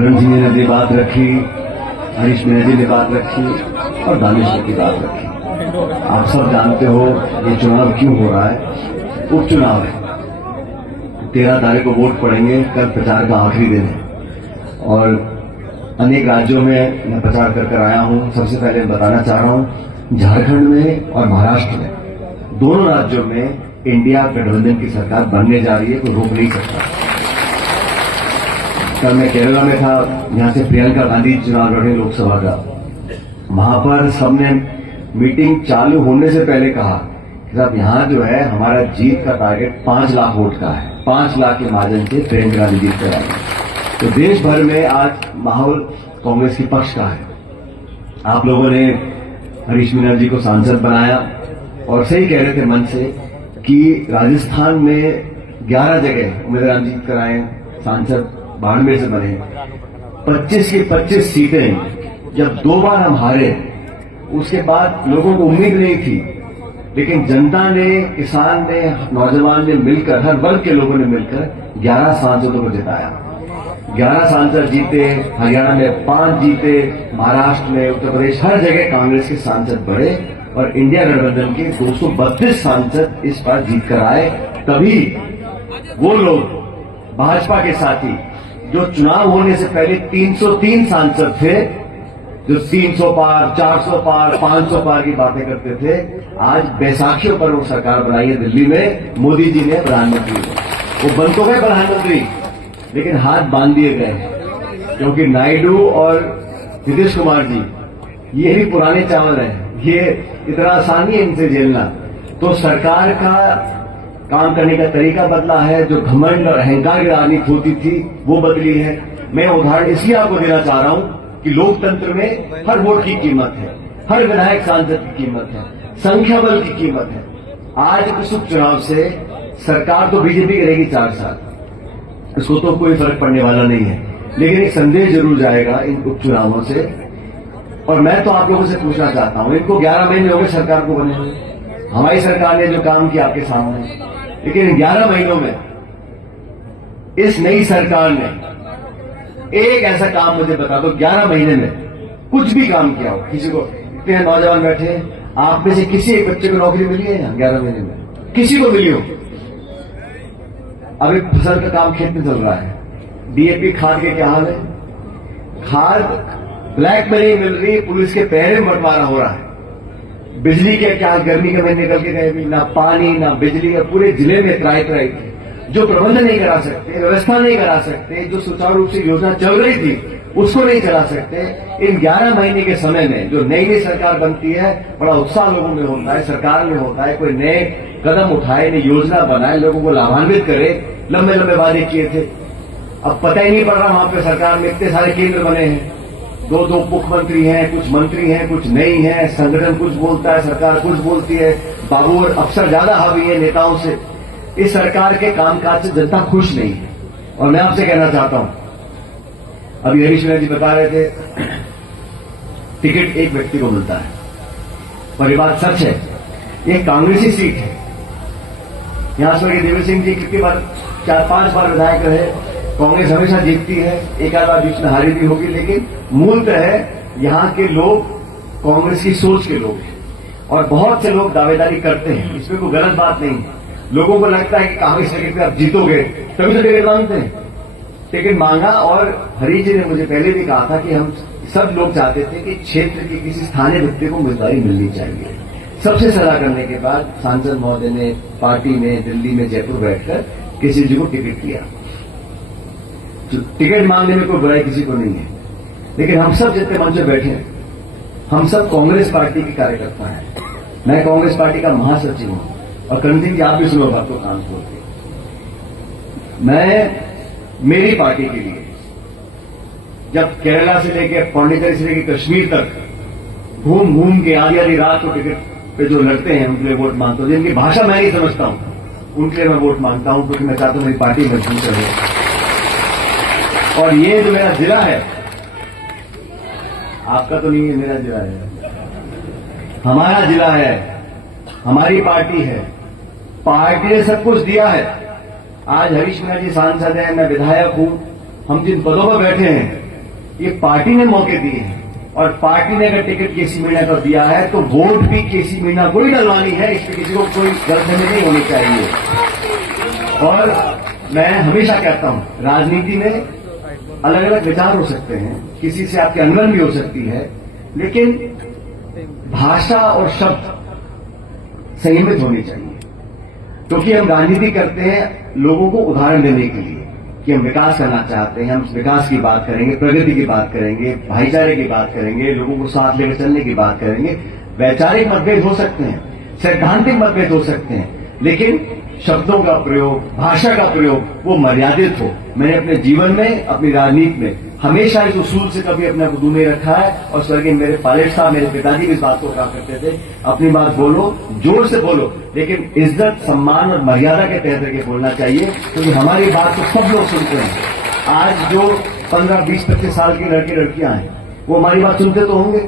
करण सिंह ने भी बात रखी, हरीश मीणा जी ने बात रखी और दानेश्वर की बात रखी। आप सब जानते हो ये चुनाव क्यों हो रहा है। उपचुनाव है, 13 तारीख को वोट पड़ेंगे, कल प्रचार का आखिरी दिन है और अनेक राज्यों में मैं प्रचार कर आया हूं। सबसे पहले बताना चाह रहा हूं, झारखंड में और महाराष्ट्र में, दोनों राज्यों में इंडिया गठबंधन की सरकार बनने जा रही है, कोई रोक नहीं सकता। कल मैं केरला में था, यहां से प्रियंका गांधी चुनाव लड़े लोकसभा का। वहां पर सबने मीटिंग चालू होने से पहले कहा कि साहब यहां जो है हमारा जीत का टारगेट 5 लाख वोट का है, 5 लाख के मार्जिन से प्रियंका गांधी जीत कर आएंगे। तो देश भर में आज माहौल कांग्रेस के पक्ष का है। आप लोगों ने हरीश मीणा जी को सांसद बनाया और सही कह रहे थे मन से कि राजस्थान में 11 जगह उम्मीदवार जीत कर आए, सांसद बाड़मेर से बने। 25 की 25 सीटें जब 2 बार हम हारे, उसके बाद लोगों को उम्मीद नहीं थी, लेकिन जनता ने, किसान ने, नौजवान ने मिलकर, हर वर्ग के लोगों ने मिलकर 11 सांसदों को जिताया। 11 सांसद जीते, हरियाणा में 5 जीते, महाराष्ट्र में, उत्तर प्रदेश, हर जगह कांग्रेस के सांसद बढ़े और इंडिया गठबंधन के 232 सांसद इस बार जीत कर आए। तभी वो लोग भाजपा के साथी जो चुनाव होने से पहले 303 सांसद थे, जो 300 पार, 400 पार, 500 पार की बातें करते थे, आज बैसाखियों पर वो सरकार बनाई है दिल्ली में, मोदी जी ने प्रधानमंत्री। वो बन तो गए प्रधानमंत्री, लेकिन हाथ बांध दिए गए, क्योंकि नायडू और नीतीश कुमार जी ये भी पुराने चावल हैं, ये इतना आसान नहीं है इनसे झेलना। तो सरकार का काम करने का तरीका बदला है, जो घमंड और अहंकार की राजनीति होती थी वो बदली है। मैं उदाहरण इसलिए आपको देना चाह रहा हूं कि लोकतंत्र में हर वोट की कीमत है, हर विधायक सांसद की कीमत है, संख्या बल की कीमत है। आज इस उपचुनाव से सरकार तो बीजेपी करेगी 4 साल, इसको तो कोई फर्क पड़ने वाला नहीं है, लेकिन एक संदेश जरूर जाएगा इन उपचुनावों से। और मैं तो आप लोगों से पूछना चाहता हूं, इनको 11 महीने हो गए सरकार को बने हुए, हमारी सरकार ने जो काम किया आपके सामने, लेकिन इन 11 महीनों में इस नई सरकार ने एक ऐसा काम मुझे बता दो, 11 महीने में कुछ भी काम किया हो। किसी को, इतने नौजवान बैठे हैं, आप में से किसी एक बच्चे को नौकरी मिली है यहाँ 11 महीने में? किसी को मिली हो? अभी फसल का काम खेत में चल रहा है, डीएपी खाद के क्या हाल है? खाद ब्लैक में नहीं मिल रही, पुलिस के पहरे में बंटवारा हो रहा है। बिजली के क्या, गर्मी के महीने निकल के गए भी, ना पानी ना बिजली, पूरे जिले में त्राही थे। जो प्रबंध नहीं करा सकते, व्यवस्था नहीं करा सकते, जो सुचारू रूप से योजना चल रही थी उसको नहीं चला सकते। इन 11 महीने के समय में जो नई नई सरकार बनती है, बड़ा उत्साह लोगों में होता है, सरकार में होता है, कोई नए कदम उठाए, नई योजना बनाए, लोगों को लाभान्वित करे। लंबे लंबे वादे किए थे, अब पता ही नहीं पड़ रहा वहां पे सरकार में इतने सारे केंद्र बने हैं, 2 मुख्यमंत्री हैं, कुछ मंत्री हैं, कुछ नहीं है, संगठन कुछ बोलता है, सरकार कुछ बोलती है, बाबू और अफसर ज्यादा हावी है नेताओं से। इस सरकार के कामकाज से जनता खुश नहीं है। और मैं आपसे कहना चाहता हूं, अभी हरीश मीणा जी बता रहे थे टिकट एक व्यक्ति को मिलता है, और ये बात सच है, ये कांग्रेसी सीट है। यहां स्वर्गीय देवी सिंह जी कितनी बार, 4-5 बार विधायक रहे, कांग्रेस हमेशा जीतती है, एक आध बार बीच में हारी भी होगी, लेकिन मूलतः यहां के लोग कांग्रेस की सोच के लोग हैं। और बहुत से लोग दावेदारी करते हैं, इसमें कोई गलत बात नहीं है। लोगों को लगता है कि कांग्रेस टिकट पे आप जीतोगे तभी तो टिकट मांगते हैं, टिकट मांगा। और हरीश जी ने मुझे पहले भी कहा था कि हम सब लोग चाहते थे कि क्षेत्र के किसी स्थानीय व्यक्ति को उम्मीदवारी मिलनी चाहिए। सबसे सलाह करने के बाद सांसद महोदय ने पार्टी में दिल्ली में जयपुर बैठकर किसी जी को टिकट दिया। टिकट मांगने में कोई बुराई किसी को नहीं है, लेकिन हम सब जितने मंच में बैठे हैं, हम सब कांग्रेस पार्टी के कार्यकर्ता हैं। मैं कांग्रेस पार्टी का महासचिव हूं, और करण सिंह जी आप भी सुनो बात को कान खोल के। मैं मेरी पार्टी के लिए जब केरला से लेकर पांडिचेरी से लेकर कश्मीर तक घूम घूम के आधी रात को टिकट पे जो लड़ते हैं उनके लिए वोट मांगता हूं, जिनकी भाषा मैं नहीं समझता हूं, उनके लिए मैं वोट मांगता हूं, क्योंकि मैं चाहता हूं मेरी पार्टी मजबूत रहे। और ये जो मेरा जिला है, आपका तो नहीं है, मेरा जिला है, हमारा जिला है, हमारी पार्टी है, पार्टी ने सब कुछ दिया है। आज हरीश मीणा जी सांसद हैं, मैं विधायक हूं, हम जिन पदों पर बैठे हैं ये पार्टी ने मौके दिए हैं, और पार्टी ने अगर टिकट केसी मीणा को दिया है तो वोट भी केसी मीणा को ही डलवानी है। इसमें किसी को कोई गलतफहमी नहीं होनी चाहिए। और मैं हमेशा कहता हूं, राजनीति में अलग अलग विचार हो सकते हैं, किसी से आपकी अनबन भी हो सकती है, लेकिन भाषा और शब्द संयमित होनी चाहिए। क्योंकि हम राजनीति करते हैं लोगों को उदाहरण देने के लिए कि हम विकास करना चाहते हैं, हम विकास की बात करेंगे, प्रगति की बात करेंगे, भाईचारे की बात करेंगे, लोगों को साथ लेकर चलने की बात करेंगे। वैचारिक मतभेद हो सकते हैं, सैद्धांतिक मतभेद हो सकते हैं, लेकिन शब्दों का प्रयोग, भाषा का प्रयोग वो मर्यादित हो। मैंने अपने जीवन में, अपनी राजनीति में हमेशा इस उसूल से कभी अपने को दूर नहीं रखा है। और स्वर्गीय मेरे पायलट साहब, मेरे पिताजी भी इस बात को कहा करते थे, अपनी बात बोलो, जोर से बोलो, लेकिन इज्जत, सम्मान और मर्यादा के तहत रह के बोलना चाहिए, क्योंकि हमारी बात तो सब लोग सुनते हैं। आज जो 15, 20, 25 साल के लड़के लड़कियां हैं वो हमारी बात सुनते तो होंगे,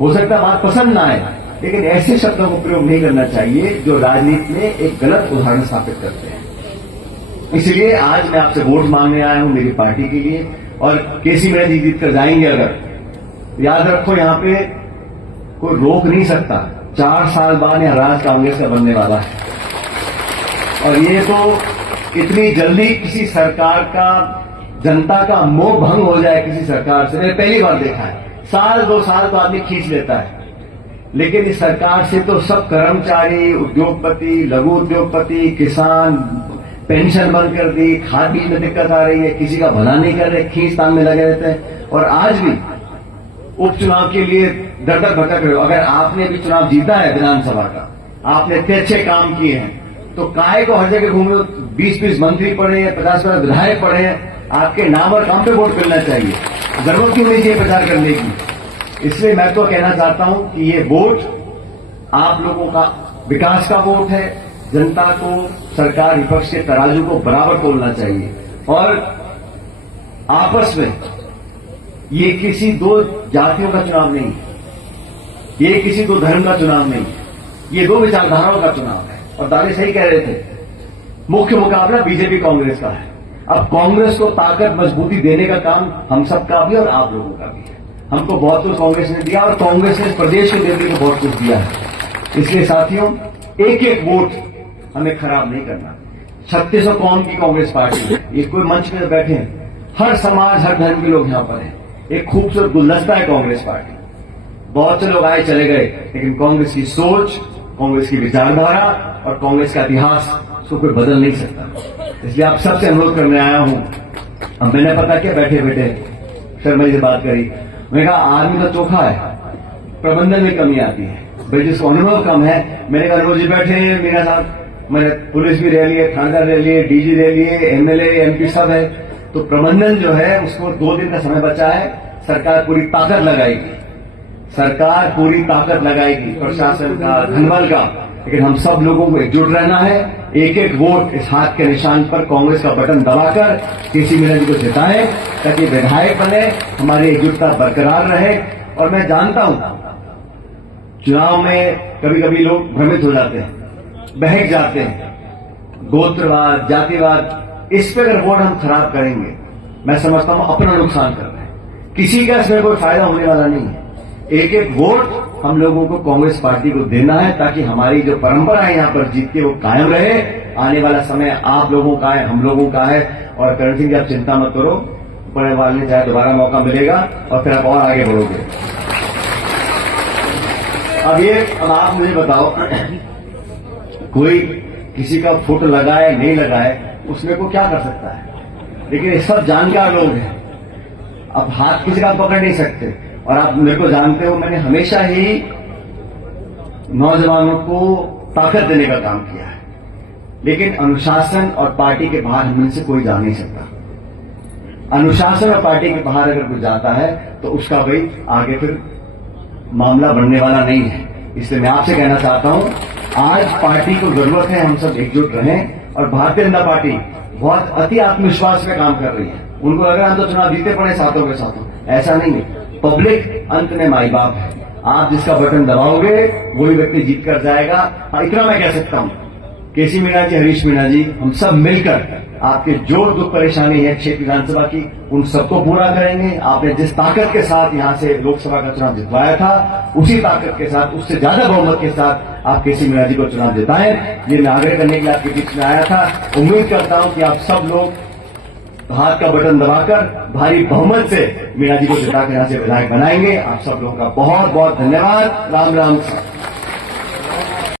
हो सकता है बात पसंद ना आए, लेकिन ऐसे शब्दों को प्रयोग नहीं करना चाहिए जो राजनीति में एक गलत उदाहरण स्थापित करते हैं। इसलिए आज मैं आपसे वोट मांगने आया हूं मेरी पार्टी के लिए, और केसी मीणा जी जीत कर जाएंगे। अगर याद रखो, यहां पे कोई रोक नहीं सकता। 4 साल बाद यहां राज कांग्रेस का बनने वाला है, और ये तो इतनी जल्दी किसी सरकार का, जनता का मोह भंग हो जाए किसी सरकार से, मैंने पहली बार देखा है। 1-2 साल तो आदमी खींच लेता है, लेकिन इस सरकार से तो सब कर्मचारी, उद्योगपति, लघु उद्योगपति, किसान, पेंशन बंद कर दी, खाद बीज में दिक्कत आ रही है, किसी का भला नहीं कर रहे, खींचतान में लगे रहते हैं। और आज भी उपचुनाव के लिए दर दर भटक रहे हो। अगर आपने भी चुनाव जीता है विधानसभा का, आपने इतने अच्छे काम किए हैं, तो काहे को हर जगह घूमे? 20-20 मंत्री पड़े हैं, 50-50 विधायक पड़े हैं, आपके नाम और काम पे वोट मिलना चाहिए। जरूरत क्यों नहीं चाहिए प्रचार करने की? इसलिए मैं तो कहना चाहता हूं कि ये वोट आप लोगों का विकास का वोट है। जनता को, सरकार विपक्ष के तराजू को बराबर तोलना चाहिए, और आपस में ये किसी 2 जातियों का चुनाव नहीं है, ये किसी 2 धर्म का चुनाव नहीं है, ये 2 विचारधाराओं का चुनाव है। और दादी सही कह रहे थे, मुख्य मुकाबला बीजेपी कांग्रेस का है। अब कांग्रेस को ताकत, मजबूती देने का काम हम सबका भी और आप लोगों का भी है। हमको बहुत कुछ कांग्रेस ने दिया, और कांग्रेस ने प्रदेश के दिल्ली को बहुत कुछ दिया है। इसलिए साथियों, एक एक वोट हमें खराब नहीं करना। 3600 कौम की कांग्रेस पार्टी है, ये कोई मंच में बैठे हैं, हर समाज, हर धर्म के लोग यहां पर हैं। एक खूबसूरत गुलदस्ता है कांग्रेस पार्टी। बहुत से लोग आए चले गए, लेकिन कांग्रेस की सोच, कांग्रेस की विचारधारा और कांग्रेस का इतिहास उसको कोई बदल नहीं सकता। इसलिए आप सबसे अनुरोध करने आया हूं। अब मैंने पता किया, बैठे बैठे शर्मा जी से बात करी, मैंने कहा आदमी तो चोखा है, प्रबंधन में कमी आती है, भाई जिसको अनुभव कम है। मैंने कहा रोज बैठे हैं मेरा साथ, मैंने पुलिस भी रह लिए, थानेदार रह लिए, डीजी रह लिए, एमएलए, एमपी सब है, तो प्रबंधन जो है उसको 2 दिन का समय बचा है। सरकार पूरी ताकत लगाएगी, सरकार पूरी ताकत लगाएगी, प्रशासन का, धनबल का, लेकिन हम सब लोगों को एकजुट रहना है। एक एक वोट इस हाथ के निशान पर कांग्रेस का बटन दबाकर केसी मीणा जी को जिताएं, ताकि विधायक बने, हमारी एकजुटता बरकरार रहे। और मैं जानता हूं चुनाव में कभी कभी लोग भ्रमित हो जाते हैं, बहक जाते हैं, गोत्रवाद, जातिवाद, इस पर अगर वोट हम खराब करेंगे, मैं समझता हूं अपना नुकसान कर रहे हैं, किसी का इसमें कोई फायदा होने वाला नहीं है। एक एक वोट हम लोगों को कांग्रेस पार्टी को देना है, ताकि हमारी जो परंपरा है यहां पर जीत के वो कायम रहे। आने वाला समय आप लोगों का है, हम लोगों का है। और करण सिंह जी, आप चिंता मत करो, ऊपर वाले चाहे दोबारा मौका मिलेगा और फिर आप और आगे बढ़ोगे। अब आप मुझे बताओ, कोई किसी का फोटो लगाए नहीं लगाए, उसमें को क्या कर सकता है? लेकिन ये सब जानकार लोग हैं, अब हाथ किसी का पकड़ नहीं सकते। और आप मेरे को जानते हो, मैंने हमेशा ही नौजवानों को ताकत देने का काम किया है, लेकिन अनुशासन और पार्टी के बाहर हम से कोई जा नहीं सकता। अनुशासन और पार्टी के बाहर अगर कोई जाता है तो उसका भाई आगे फिर मामला बनने वाला नहीं है। इसलिए मैं आपसे कहना चाहता हूं, आज पार्टी को जरूरत है हम सब एकजुट रहें। और भारतीय जनता पार्टी बहुत अति आत्मविश्वास में काम कर रही है। उनको लग रहा है हम तो चुनाव जीते पड़े साथों के साथों, ऐसा नहीं है। पब्लिक अंत में माई बाप है, आप जिसका बटन दबाओगे वही व्यक्ति जीत कर जाएगा। इतना मैं कह सकता हूं, केसी मीणा जी, हरीश मीणा जी, हम सब मिलकर आपके जो दुख परेशानी है क्षेत्र विधानसभा की उन सबको पूरा करेंगे। आपने जिस ताकत के साथ यहां से लोकसभा का चुनाव जितवाया था उसी ताकत के साथ, उससे ज्यादा बहुमत के साथ आप केसी मीणा जी को चुनाव जिताएं। ये मैं आग्रह करने के लिए आपके बीच में आया था। उम्मीद करता हूं कि आप सब लोग हाथ का बटन दबाकर भारी बहुमत से मीणा जी को जिताकर यहां से विधायक बनाएंगे। आप सब लोगों का बहुत बहुत धन्यवाद। राम राम।